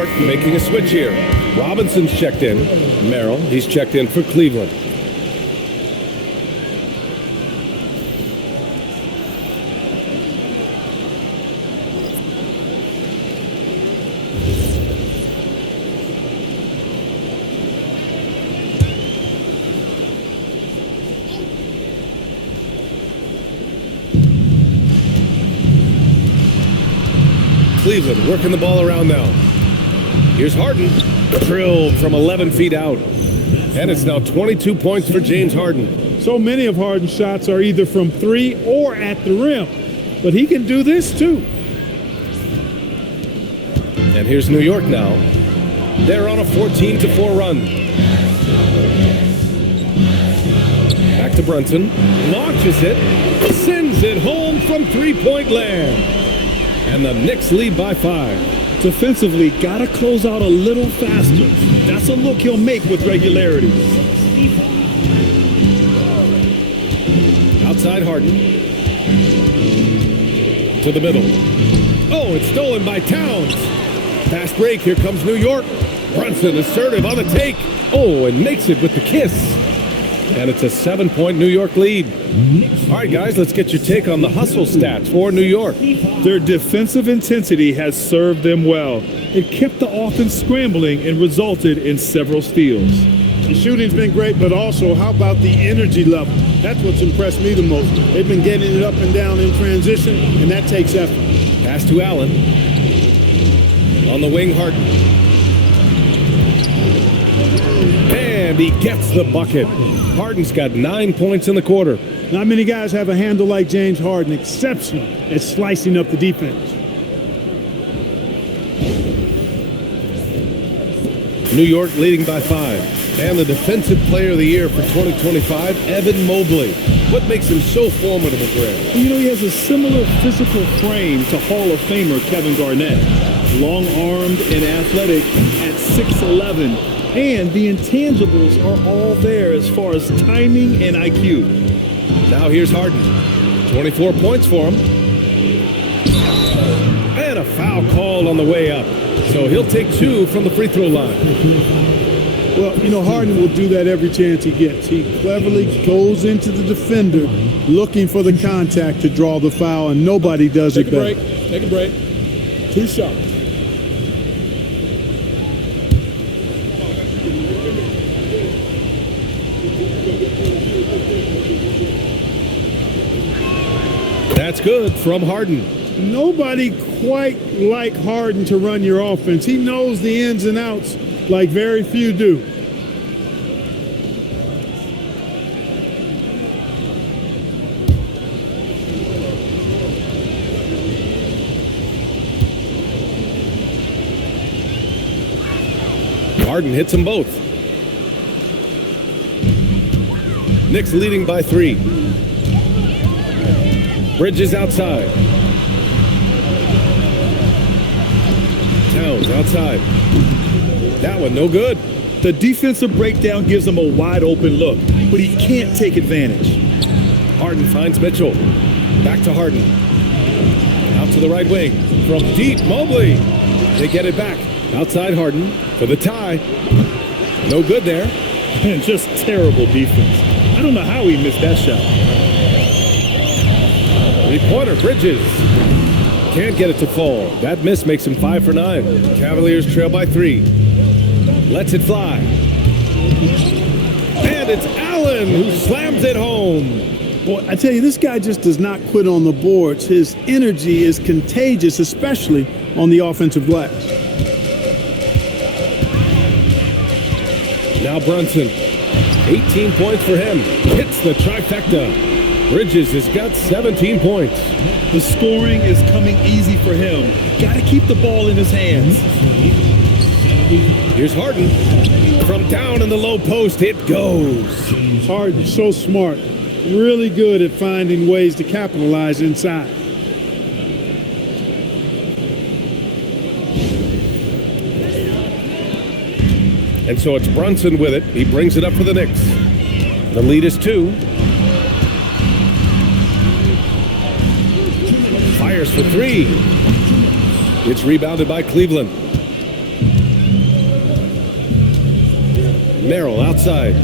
York making a switch here. Robinson's checked in. Merrill, he's checked in for Cleveland. Cleveland working the ball around now. Here's Harden. Drilled from 11 feet out. And it's now 22 points for James Harden. So many of Harden's shots are either from three or at the rim. But he can do this too. And here's New York now. They're on a 14-4 run. Back to Brunson. Launches it. Sends it home from three-point land. And the Knicks lead by 5. Defensively, gotta close out a little faster. That's a look he'll make with regularity. Outside Harden. To the middle. Oh, it's stolen by Towns. Fast break, here comes New York. Brunson assertive on the take. Oh, and makes it with the kiss. And it's a 7-point New York lead. All right, guys, let's get your take on the hustle stats for New York. Their defensive intensity has served them well. It kept the offense scrambling and resulted in several steals. The shooting's been great, but also how about the energy level? That's what's impressed me the most. They've been getting it up and down in transition, and that takes effort. Pass to Allen. On the wing, Harden. And he gets the bucket. Harden's got 9 points in the quarter. Not many guys have a handle like James Harden, exceptional at slicing up the defense. New York leading by 5. And the Defensive Player of the Year for 2025, Evan Mobley. What makes him so formidable, Greg? You know, he has a similar physical frame to Hall of Famer Kevin Garnett. Long-armed and athletic at 6'11". And the intangibles are all there as far as timing and IQ. Now here's Harden. 24 points for him. And a foul called on the way up. So he'll take 2 from the free throw line. Well, you know, Harden will do that every chance he gets. He cleverly goes into the defender looking for the contact to draw the foul, and nobody does it better. Take a break. 2 shots. That's good from Harden. Nobody quite like Harden to run your offense. He knows the ins and outs like very few do. Harden hits them both. Knicks leading by 3. Bridges outside. Towns outside. That one no good. The defensive breakdown gives him a wide open look, but he can't take advantage. Harden finds Mitchell. Back to Harden. Out to the right wing. From deep, Mobley. They get it back. Outside Harden for the tie. No good there. And just terrible defense. I don't know how he missed that shot. Three-pointer, Bridges. Can't get it to fall. That miss makes him 5 for 9. Cavaliers trail by 3. Lets it fly. And it's Allen who slams it home. Boy, I tell you, this guy just does not quit on the boards. His energy is contagious, especially on the offensive glass. Now Brunson. 18 points for him. Hits the trifecta. Bridges has got 17 points. The scoring is coming easy for him. Got to keep the ball in his hands. Here's Harden. From down in the low post, it goes. Harden, so smart. Really good at finding ways to capitalize inside. And so it's Brunson with it. He brings it up for the Knicks. The lead is 2. Fires for 3. It's rebounded by Cleveland. Merrill outside.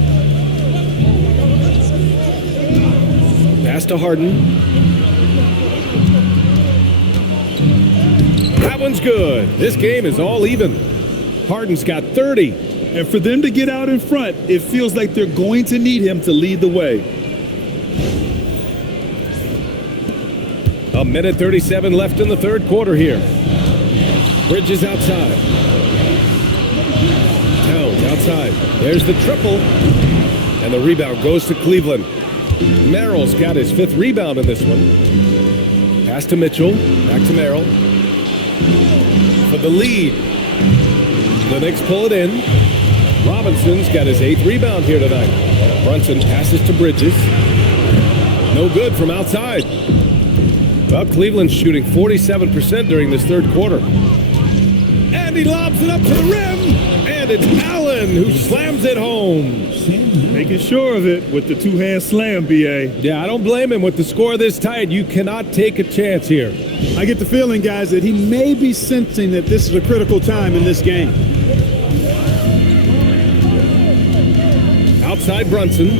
Pass to Harden. That one's good. This game is all even. Harden's got 30. And for them to get out in front, it feels like they're going to need him to lead the way. A minute 37 left in the third quarter here. Bridges outside. Towns outside. There's the triple. And the rebound goes to Cleveland. Merrill's got his 5th rebound in this one. Pass to Mitchell. Back to Merrill. For the lead. The Knicks pull it in. Robinson's got his 8th rebound here tonight. Brunson passes to Bridges. No good from outside. Well, Cleveland's shooting 47% during this third quarter. And he lobs it up to the rim. And it's Allen who slams it home. Making sure of it with the two-hand slam, B.A. Yeah, I don't blame him. With the score this tight, you cannot take a chance here. I get the feeling, guys, that he may be sensing that this is a critical time in this game. Outside Brunson.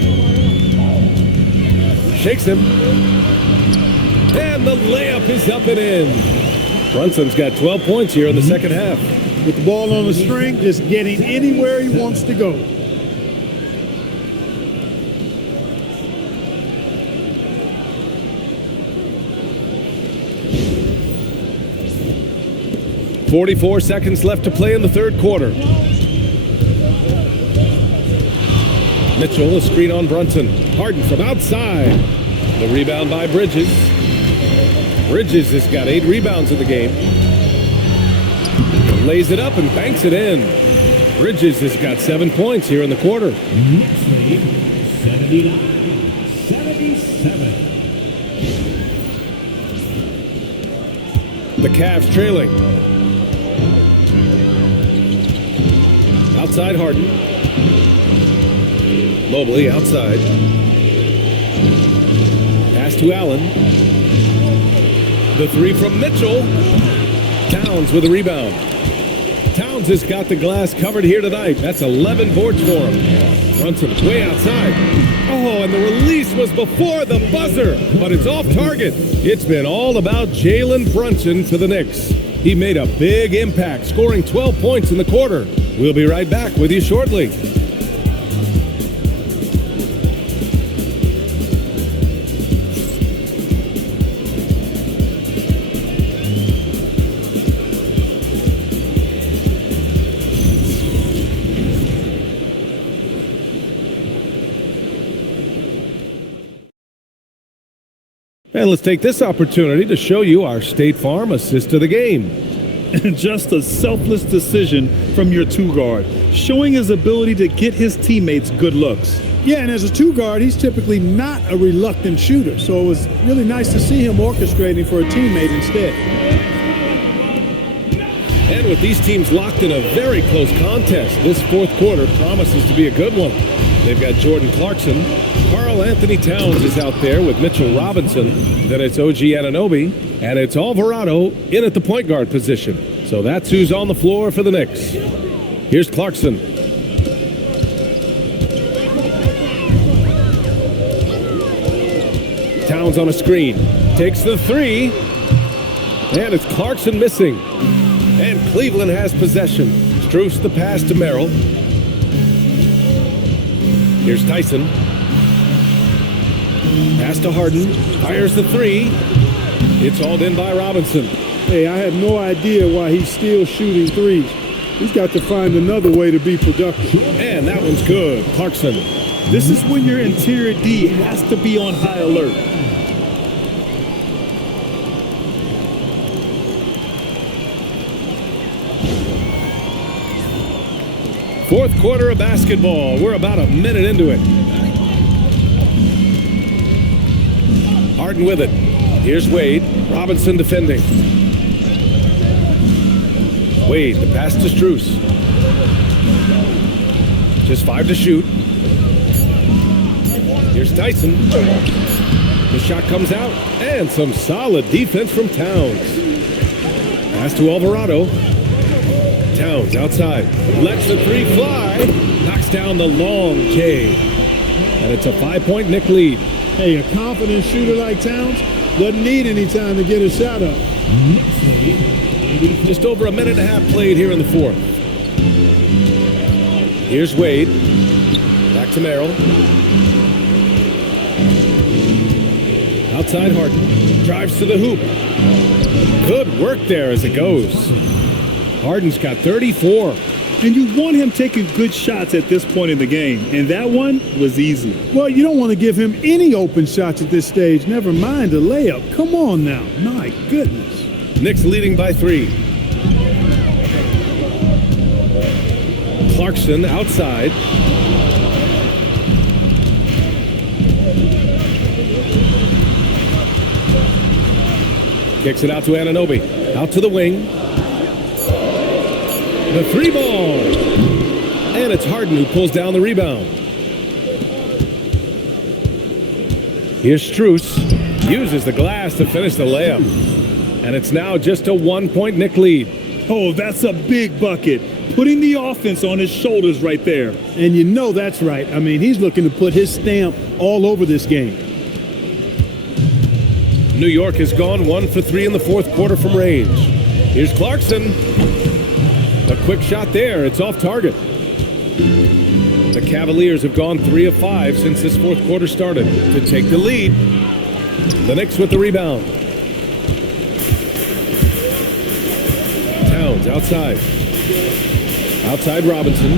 Shakes him. And the layup is up and in. Brunson's got 12 points here in the second half. With the ball on the string, just getting anywhere he wants to go. .44 seconds left to play in the third quarter. Mitchell, a screen on Brunson. Harden from outside. The rebound by Bridges. Bridges has got 8 rebounds in the game. Lays it up and banks it in. Bridges has got 7 points here in the quarter. 79-77. The Cavs trailing. Outside Harden. Mobley outside. Pass to Allen. The 3 from Mitchell. Towns with a rebound. Towns has got the glass covered here tonight. That's 11 boards for him. Brunson way outside. Oh, and the release was before the buzzer, but it's off target. It's been all about Jalen Brunson for the Knicks. He made a big impact, scoring 12 points in the quarter. We'll be right back with you shortly. And let's take this opportunity to show you our State Farm assist of the game. And just a selfless decision from your two-guard, showing his ability to get his teammates good looks. Yeah, and as a two-guard, he's typically not a reluctant shooter, so it was really nice to see him orchestrating for a teammate instead. And with these teams locked in a very close contest, this fourth quarter promises to be a good one. They've got Jordan Clarkson. Karl Anthony Towns is out there with Mitchell Robinson. Then it's OG Anunoby. And it's Alvarado in at the point guard position. So that's who's on the floor for the Knicks. Here's Clarkson. Towns on a screen. Takes the 3. And it's Clarkson missing. And Cleveland has possession. Strus the pass to Merrill. Here's Tyson. Pass to Harden. Fires the 3. It's hauled in by Robinson. Hey, I have no idea why he's still shooting threes. He's got to find another way to be productive. And that one's good. Clarkson. This is when your interior D has to be on high alert. Fourth quarter of basketball. We're about a minute into it. Harden with it. Here's Wade. Robinson defending. Wade, the pass to Strus. Just 5 to shoot. Here's Tyson. The shot comes out. And some solid defense from Towns. Pass to Alvarado. Towns outside. Lets the 3 fly. Knocks down the long J. And it's a 5-point Knick lead. Hey, a confident shooter like Towns doesn't need any time to get a shot up. Just over a minute and a half played here in the fourth. Here's Wade. Back to Merrill. Outside Harden. Drives to the hoop. Good work there as it goes. Harden's got 34. And you want him taking good shots at this point in the game. And that one was easy. Well, you don't want to give him any open shots at this stage. Never mind a layup. Come on now. My goodness. Knicks leading by 3. Clarkson outside. Kicks it out to Anunoby. Out to the wing. The 3 ball. And it's Harden who pulls down the rebound. Here's Strus. Uses the glass to finish the layup. And it's now just a 1-point Knick lead. Oh, that's a big bucket. Putting the offense on his shoulders right there. And you know that's right. I mean, he's looking to put his stamp all over this game. New York has gone 1 for 3 in the fourth quarter from range. Here's Clarkson. A quick shot there. It's off target. The Cavaliers have gone 3 of 5 since this fourth quarter started to take the lead. The Knicks with the rebound. Towns outside. Outside Robinson.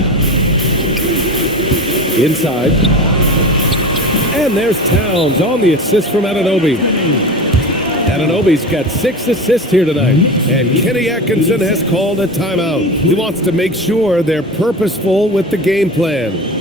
Inside. And there's Towns on the assist from Anunoby. Anunoby's got 6 assists here tonight. And Kenny Atkinson has called a timeout. He wants to make sure they're purposeful with the game plan.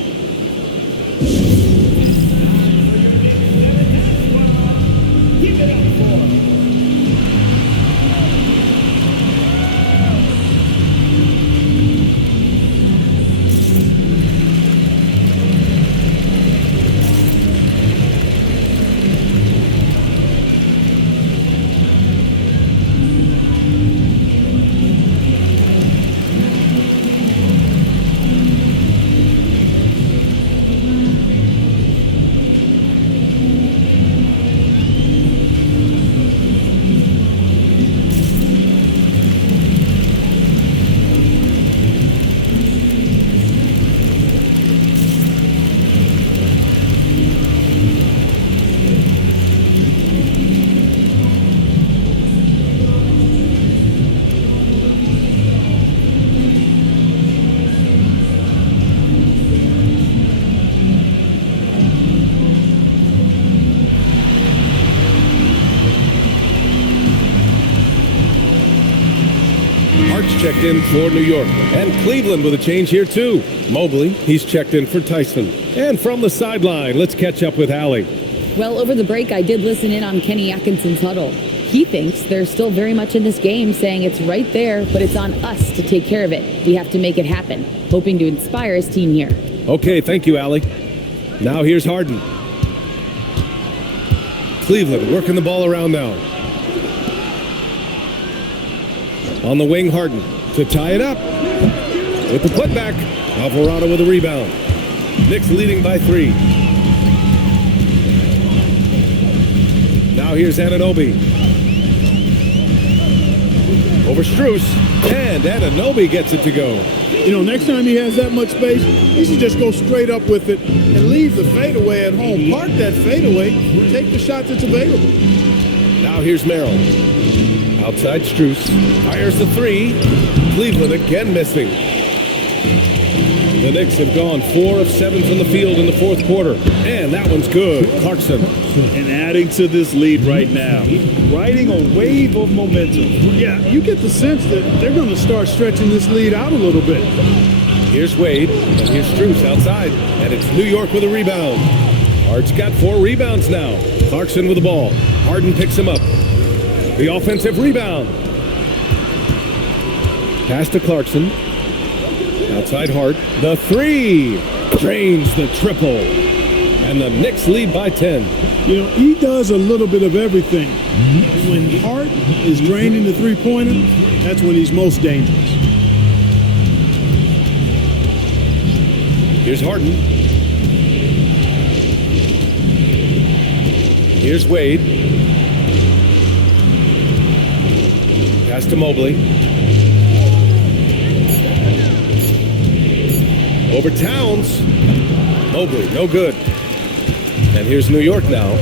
Checked in for New York. And Cleveland with a change here too. Mobley, he's checked in for Tyson. And from the sideline, let's catch up with Allie. Well, over the break, I did listen in on Kenny Atkinson's huddle. He thinks they're still very much in this game, saying it's right there, but it's on us to take care of it. We have to make it happen, hoping to inspire his team here. Okay, thank you, Allie. Now here's Harden. Cleveland working the ball around now. On the wing, Harden to tie it up. With the putback, Alvarado with a rebound. Knicks leading by 3. Now here's Anunoby. Over Strus, and Anunoby gets it to go. You know, next time he has that much space, he should just go straight up with it and leave the fadeaway at home. Park that fadeaway, take the shot that's available. Now here's Merrill. Outside Strus, fires the 3. Cleveland again missing. The Knicks have gone 4 of 7 from the field in the fourth quarter. And that one's good. Clarkson. And adding to this lead right now. Riding a wave of momentum. Yeah, you get the sense that they're going to start stretching this lead out a little bit. Here's Wade, and here's Strus outside. And it's New York with a rebound. Hart's got 4 rebounds now. Clarkson with the ball. Harden picks him up. The offensive rebound. Pass to Clarkson. Outside Hart. The 3. Drains the triple. And the Knicks lead by 10. You know, he does a little bit of everything. When Hart is draining the three-pointer, that's when he's most dangerous. Here's Harden. Here's Wade. Pass to Mobley. Over Towns. Mobley, no good. And here's New York now.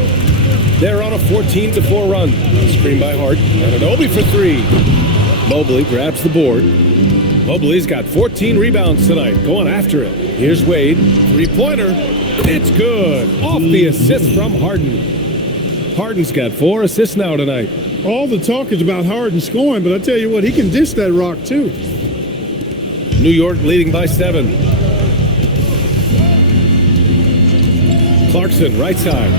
They're on a 14-4 run. Screen by Hart. And Anunoby for three. Mobley grabs the board. Mobley's got 14 rebounds tonight. Going after it. Here's Wade. Three-pointer. It's good. Off the assist from Harden. Harden's got 4 assists now tonight. All the talk is about Harden scoring, but I tell you what, he can dish that rock too. New York leading by 7. Clarkson, right side.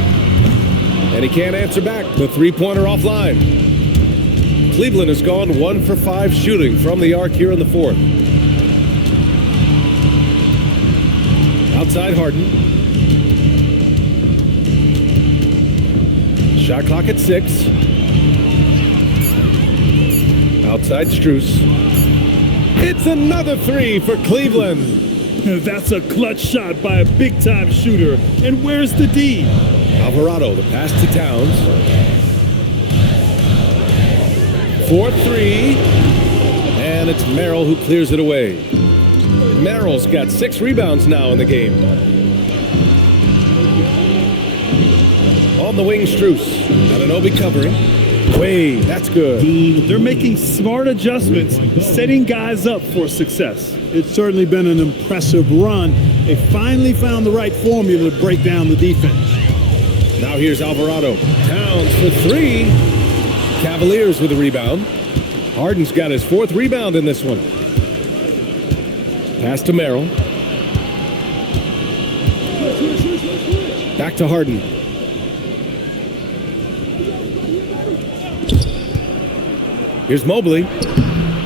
And he can't answer back. The three-pointer offline. Cleveland has gone 1 for 5 shooting from the arc here in the fourth. Outside Harden. Shot clock at 6. Outside Strus. It's another 3 for Cleveland. That's a clutch shot by a big-time shooter. And where's the D? Alvarado, the pass to Towns. 4-3. And it's Merrill who clears it away. Merrill's got 6 rebounds now in the game. On the wing, Strus. Anunoby covering. Wade, that's good. They're making smart adjustments, setting guys up for success. It's certainly been an impressive run. They finally found the right formula to break down the defense. Now here's Alvarado. Towns for 3. Cavaliers with a rebound. Harden's got his 4th rebound in this one. Pass to Merrill. Back to Harden. Here's Mobley.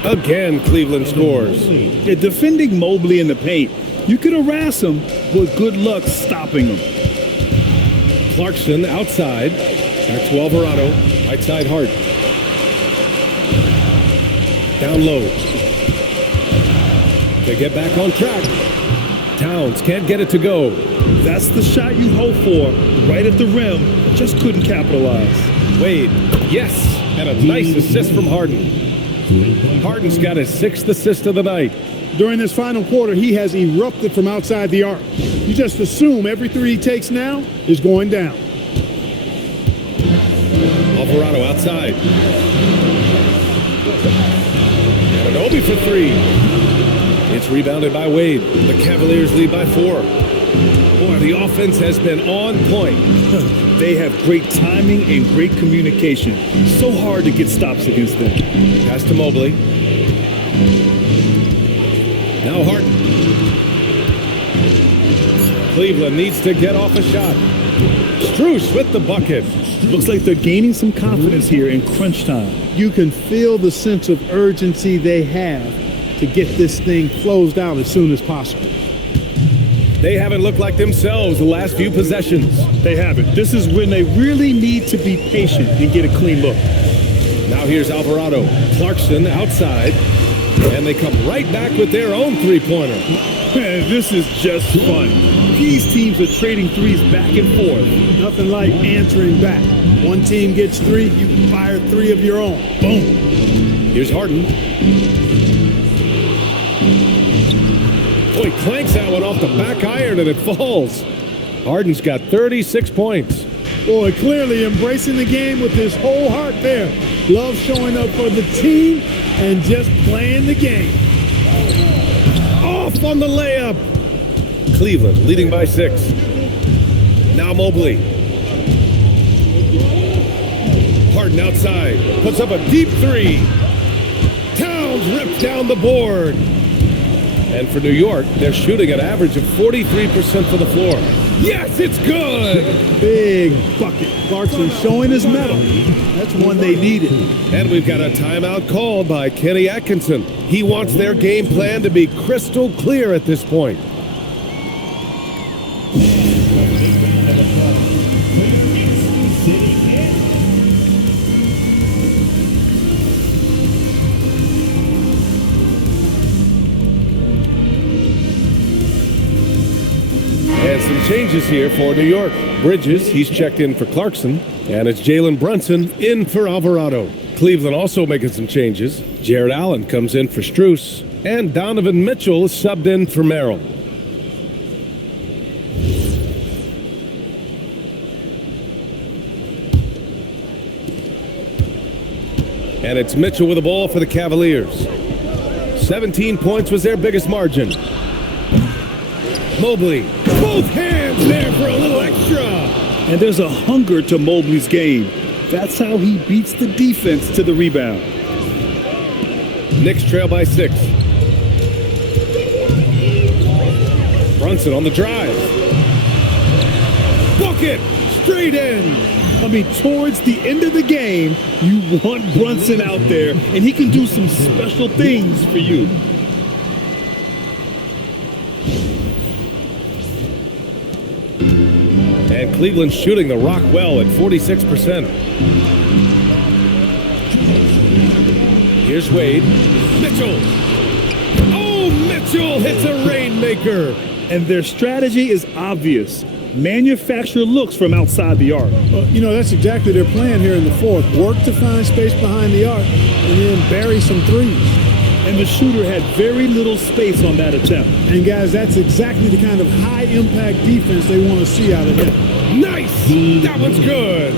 Again, Cleveland scores. Yeah, defending Mobley in the paint, you could harass him, but good luck stopping him. Clarkson outside. Back to Alvarado. Right side Hart. Down low. They get back on track. Towns can't get it to go. That's the shot you hope for, right at the rim. Just couldn't capitalize. Wade, yes, and a nice assist from Harden. Harden's got his 6th assist of the night. During this final quarter, he has erupted from outside the arc. You just assume every 3 he takes now is going down. Alvarado outside. Anunoby for 3. It's rebounded by Wade. The Cavaliers lead by 4. Boy, the offense has been on point. They have great timing and great communication. So hard to get stops against them. Pass to Mobley. Now Harden. Cleveland needs to get off a shot. Strus with the bucket. Looks like they're gaining some confidence here in crunch time. You can feel the sense of urgency they have to get this thing closed out as soon as possible. They haven't looked like themselves the last few possessions. They haven't. This is when they really need to be patient and get a clean look. Now here's Alvarado. Clarkson outside. And they come right back with their own three-pointer. Man, this is just fun. These teams are trading threes back and forth. Nothing like answering back. One team gets 3, you fire 3 of your own. Boom. Here's Harden. Boy, clanks that one off the back iron and it falls. Harden's got 36 points. Boy, clearly embracing the game with his whole heart there. Love showing up for the team and just playing the game. Off on the layup. Cleveland leading by 6. Now Mobley. Harden outside. Puts up a deep 3. Towns ripped down the board. And for New York, they're shooting an average of 43% from the floor. Yes, it's good! Big bucket. Clarkson showing his mettle. That's one they needed. And we've got a timeout called by Kenny Atkinson. He wants their game plan to be crystal clear at this point. changes here for New York. Bridges, he's checked in for Clarkson, and it's Jalen Brunson in for Alvarado. Cleveland also making some changes. Jared Allen comes in for Strus, and Donovan Mitchell is subbed in for Merrill. And it's Mitchell with the ball for the Cavaliers. 17 points was their biggest margin. Mobley, both hands there for a little extra. And there's a hunger to Mobley's game. That's how he beats the defense to the rebound. Knicks trail by 6. Brunson on the drive. Bucket, straight in. I mean, towards the end of the game, you want Brunson out there, and he can do some special things for you. And Cleveland shooting the rock well at 46%. Here's Wade. Mitchell. Oh, Mitchell hits a rainmaker. And their strategy is obvious. Manufacture looks from outside the arc. That's exactly their plan here in the fourth. Work to find space behind the arc and then bury some threes. And the shooter had very little space on that attempt. And guys, that's exactly the kind of high-impact defense they want to see out of him. Nice! That one's good.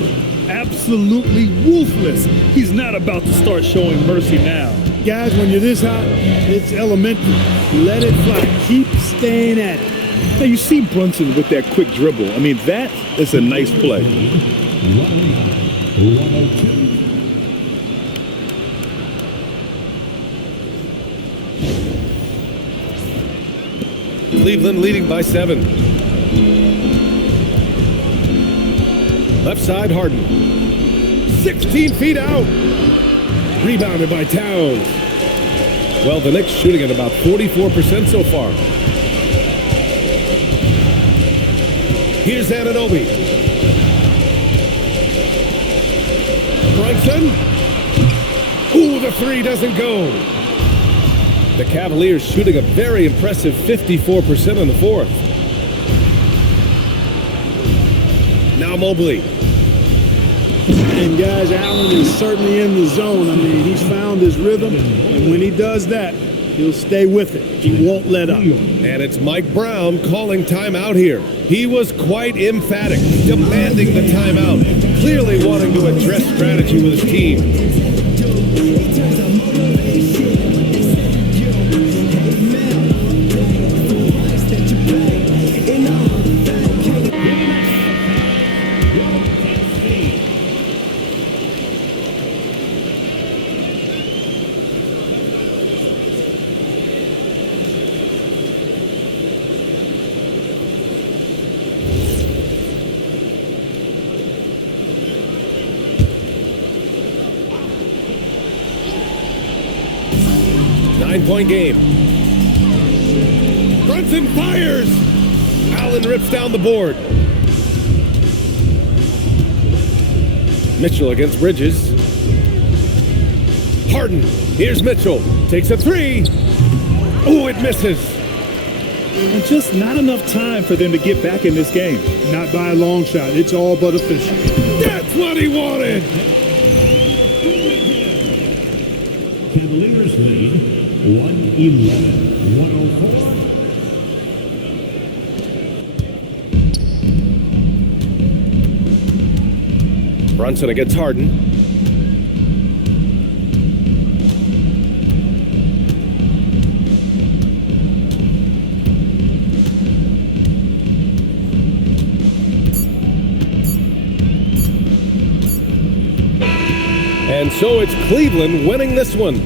Absolutely ruthless. He's not about to start showing mercy now. Guys, when you're this hot, it's elementary. Let it fly. Keep staying at it. Now you see Brunson with that quick dribble. I mean, that is a nice play. 102. Cleveland leading by 7. Left side, Harden. 16 feet out. Rebounded by Towns. Well, the Knicks shooting at about 44% so far. Here's Anunoby. Brunson. Ooh, the three doesn't go. The Cavaliers shooting a very impressive 54% in the fourth. Now Mobley. And guys, Allen is certainly in the zone. I mean, he's found his rhythm, and when he does that, he'll stay with it. He won't let up. And it's Mike Brown calling timeout here. He was quite emphatic, demanding the timeout, clearly wanting to address strategy with his team. 9-point game. Brunson fires. Allen rips down the board. Mitchell against Bridges. Harden. Here's Mitchell. Takes a three. Oh, it misses. And just not enough time for them to get back in this game. Not by a long shot. It's all but official. That's what he wanted. Cavaliers lead 111-104. Brunson against Harden. And so it's Cleveland winning this one.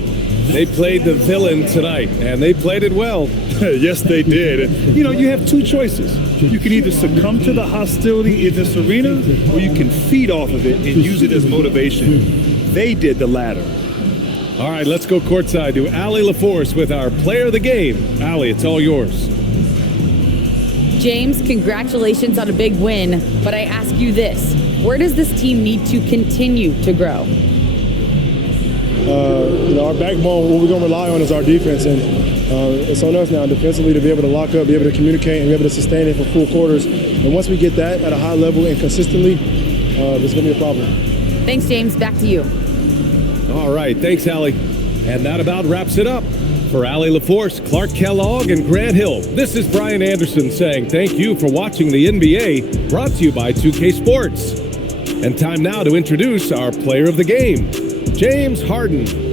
They played the villain tonight, and they played it well. Yes, they did. You know, you have two choices. You can either succumb to the hostility in this arena, or you can feed off of it and use it as motivation. They did the latter. All right, let's go courtside to Allie LaForce with our player of the game. Allie, it's all yours. James, congratulations on a big win, but I ask you this. Where does this team need to continue to grow? Our backbone, what we're going to rely on is our defense, and it's on us now defensively to be able to lock up, be able to communicate, and be able to sustain it for full quarters, and And once we get that at a high level and consistently, there's going to be a problem. Thanks, James. Back to you. All right, thanks, Allie. And that about wraps it up. For Allie LaForce, Clark Kellogg, and Grant Hill, this is Brian Anderson saying thank you for watching the NBA, brought to you by 2K Sports. And time now to introduce our player of the game, James Harden.